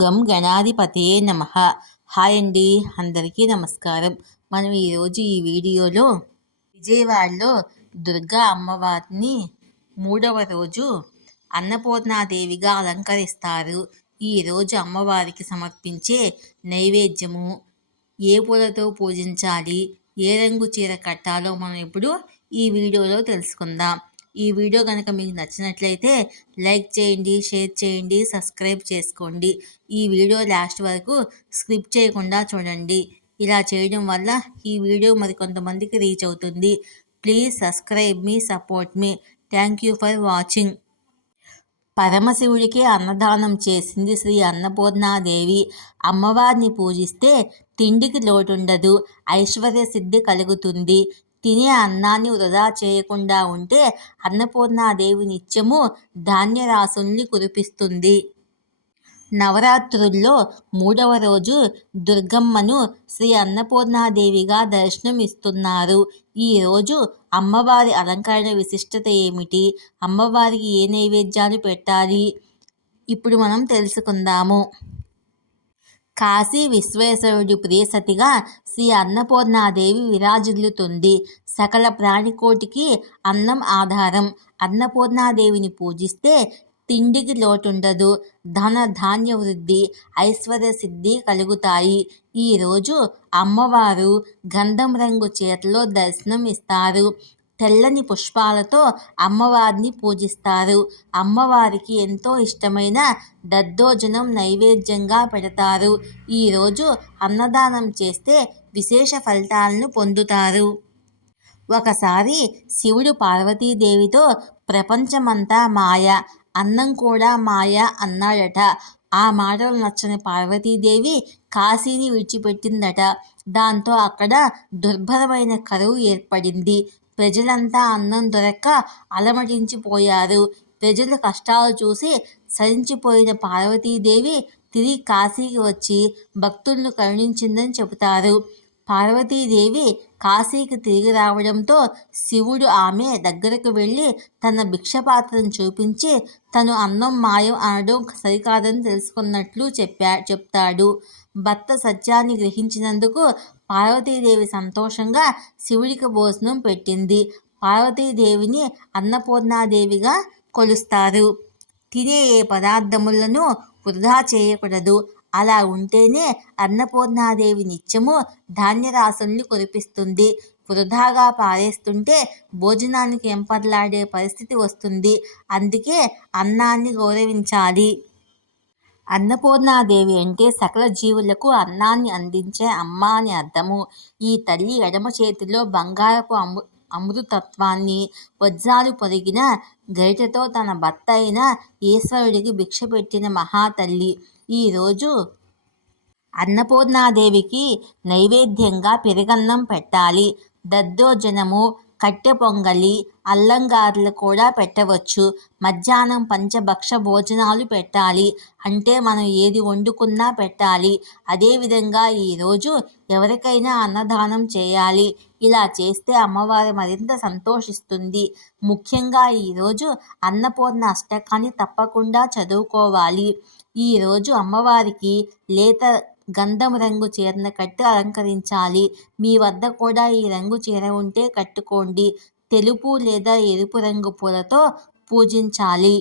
గం గణాధిపతయే నమ. హాయ్ అండి అందరికీ నమస్కారం. మనం ఈరోజు ఈ వీడియోలో విజయవాడలో దుర్గా అమ్మవారిని మూడవ రోజు అన్నపూర్ణాదేవిగా అలంకరిస్తారు. ఈరోజు అమ్మవారికి సమర్పించే నైవేద్యము ఏ పూలతో పూజించాలి ఏ రంగు చీర కట్టాలో మనం ఇప్పుడు ఈ వీడియోలో తెలుసుకుందాం. ఈ వీడియో కనుక మీకు నచ్చినట్లయితే లైక్ చేయండి షేర్ చేయండి సబ్స్క్రైబ్ చేసుకోండి. ఈ వీడియో లాస్ట్ వరకు స్క్రిప్ చేయకుండా చూడండి. ఇలా చేయడం వల్ల ఈ వీడియో మరి కొంతమందికి రీచ్ అవుతుంది. ప్లీజ్ సబ్స్క్రైబ్ మీ సపోర్ట్ మీ థ్యాంక్ యూ ఫర్ వాచింగ్ పరమశివుడికి అన్నదానం చేసింది శ్రీ అన్నపూర్ణాదేవి. అమ్మవారిని పూజిస్తే తిండికి లోటుండదు ఐశ్వర్య సిద్ధి కలుగుతుంది. తినే అన్నాన్ని వృధా చేయకుండా ఉంటే అన్నపూర్ణాదేవి నిత్యము ధాన్యరాశుల్ని కురిపిస్తుంది. నవరాత్రుల్లో మూడవ రోజు దుర్గమ్మను శ్రీ అన్నపూర్ణాదేవిగా దర్శనం ఇస్తున్నారు ఈరోజు అమ్మవారి అలంకరణ విశిష్టత ఏమిటి? అమ్మవారికి ఏ నైవేద్యాలు పెట్టాలి? ఇప్పుడు మనం తెలుసుకుందాము. కాశీ విశ్వేశ్వరుడి ప్రియసతిగా శ్రీ అన్నపూర్ణాదేవి విరాజిల్లుతుంది. సకల ప్రాణికోటికి అన్నం ఆధారం. అన్నపూర్ణాదేవిని పూజిస్తే తిండికి లోటుండదు. ధన ధాన్య వృద్ధి ఐశ్వర్య సిద్ధి కలుగుతాయి. ఈరోజు అమ్మవారు గంధం రంగు చీరలో దర్శనం ఇస్తారు తెల్లని పుష్పాలతో అమ్మవారిని పూజిస్తారు. అమ్మవారికి ఎంతో ఇష్టమైన దద్దోజనం నైవేద్యంగా పెడతారు. ఈరోజు అన్నదానం చేస్తే విశేష ఫలితాలను పొందుతారు. ఒకసారి శివుడు పార్వతీదేవితో ప్రపంచమంతా మాయ అన్నం కూడా మాయ అన్నాడట. ఆ మాటలు నచ్చని పార్వతీదేవి కాశీని విడిచిపెట్టిందట. దాంతో అక్కడ దుర్భరమైన కరువు ఏర్పడింది. ప్రజలంతా అన్నం దొరక్క అలమటించిపోయారు. ప్రజల కష్టాలు చూసి సరించిపోయిన పార్వతీదేవి తిరిగి కాశీకి వచ్చి భక్తులను కరుణించిందని చెబుతారు. పార్వతీదేవి కాశీకి తిరిగి రావడంతో శివుడు ఆమె దగ్గరకు వెళ్ళి తన భిక్షపాత్రను చూపించి తను అన్నం మాయం అనడం సరికాదని తెలుసుకున్నట్లు చెప్పా చెప్తాడు. భర్త సత్యాన్ని గ్రహించినందుకు పార్వతీదేవి సంతోషంగా శివుడికి భోజనం పెట్టింది. పార్వతీదేవిని అన్నపూర్ణాదేవిగా కొలుస్తారు. తినే ఏ పదార్థములను వృధా చేయకూడదు. అలా ఉంటేనే అన్నపూర్ణాదేవి నిత్యము ధాన్యరాశుల్ని కురిపిస్తుంది. వృధాగా పారేస్తుంటే భోజనానికి ఎంపర్లాడే పరిస్థితి వస్తుంది. అందుకే అన్నాన్ని గౌరవించాలి. అన్నపూర్ణాదేవి అంటే సకల జీవులకు అన్నాన్ని అందించే అమ్మ అని అర్థము. ఈ తల్లి ఎడమ చేతిలో బంగారపు అమృ అమృతత్వాన్ని వజ్రాలు పొరిగిన గరిటతో తన భర్త అయిన ఈశ్వరుడికి భిక్ష పెట్టిన మహాతల్లి. ఈరోజు అన్నపూర్ణాదేవికి నైవేద్యంగా పెరుగన్నం పెట్టాలి. దద్దోజనము కట్టె పొంగలి అల్లంగారులు కూడా పెట్టవచ్చు. మధ్యాహ్నం పంచభక్ష భోజనాలు పెట్టాలి. అంటే మనం ఏది వండుకున్నా పెట్టాలి. అదేవిధంగా ఈరోజు ఎవరికైనా అన్నదానం చేయాలి. ఇలా చేస్తే అమ్మవారు మరింత సంతోషిస్తుంది. ముఖ్యంగా ఈరోజు అన్నపూర్ణ అష్టకాన్ని తప్పకుండా చదువుకోవాలి. ఈరోజు అమ్మవారికి లేత గంధం రంగు చీరను కట్టి అలంకరించాలి. మీ వద్ద కూడా ఈ రంగు చీర ఉంటే కట్టుకోండి. తెలుపు లేదా ఎరుపు రంగు పూలతో పూజించాలి.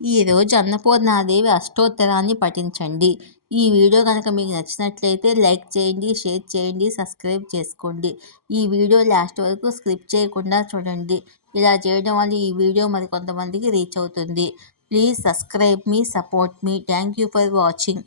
ఈరోజు అన్నపూర్ణాదేవి అష్టోత్తరాన్ని పఠించండి. ఈ వీడియో కనుక మీకు నచ్చినట్లయితే లైక్ చేయండి షేర్ చేయండి సబ్స్క్రైబ్ చేసుకోండి. ఈ వీడియో లాస్ట్ వరకు స్క్రిప్ట్ చేయకుండా చూడండి. ఇలా చేయడం వల్ల ఈ వీడియో మరి కొంతమందికి రీచ్ అవుతుంది. Please subscribe me, support me. Thank you for watching.